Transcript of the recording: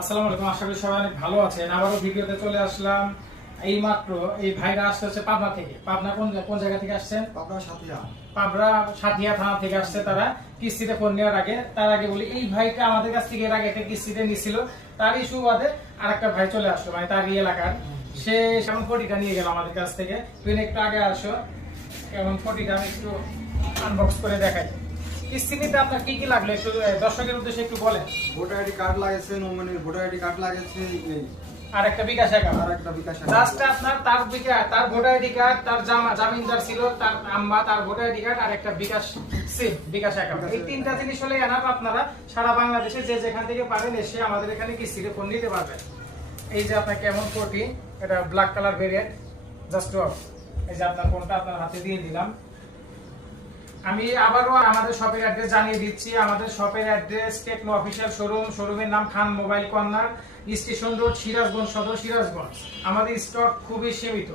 আসসালামু আলাইকুম আশা করি সবাই অনেক ভালো আছেন। আবারও ভিডিওতে চলে আসলাম। এই মাত্র এই ভাইরা আসতে হচ্ছে পাবনা থেকে। পাবনা কোন কোন জায়গা থেকে আসছেন? আপনার সাথিয়া। পাবনা সাথিয়া থানা থেকে আসছে তারা। কিস্তিতে ফোন নেওয়ার আগে তার আগে বলি এই ভাইটা আমাদের কাছ থেকে এর আগে একটা কিস্তিতে নিছিল তারই সুবাদে আর একটা ভাই চলে আসলো মানে তার এলাকার। সে সেমন কোটিটা নিয়ে গেল আমাদের কাছ থেকে? তুই একটু আগে আসো। কেমন কোটিটা আমি একটু আনবক্স করে দেখাই। কিস্তি নিতে আপনার কি কি লাগল? একটু দর্শকের উদ্দেশ্যে একটু বলেন। ভোটার আইডি কার্ড লাগেছে নৌমানির ভোটার আইডি কার্ড লাগেছে আর একটা বিকাশ অ্যাকাউন্ট। আর একটা বিকাশ জাস্ট আপনার তার বিকাশ তার ভোটার আইডি কার্ড তার জামা- জামিনদার ছিল তার আম্মা তার ভোটার আইডি কার্ড আর একটা বিকাশ সিম বিকাশ অ্যাকাউন্ট। এই তিনটা জিনিস হলে এনাফ আপনারা সারা বাংলাদেশে যে যেখান থেকে পারেন এসে আমাদের এখানে কিস্তিতে ফোন নিতে পারবেন। এই যে আপনার কেমন কোটি এটা ব্ল্যাক কালার ভেরিয়েন্ট জাস্ট এই যে আপনার ফোনটা আপনার হাতে দিয়ে দিলাম। আমি আবারও আমাদের শপের অ্যাড্রেস জানিয়ে দিচ্ছি। আমাদের শপের অ্যাড্রেস টেকনো অফিসিয়াল শোরুম শোরুমের নাম Khan mobile corner station road Sirajganj Sadar, Sirajganj. আমাদের স্টক খুবই সীমিত।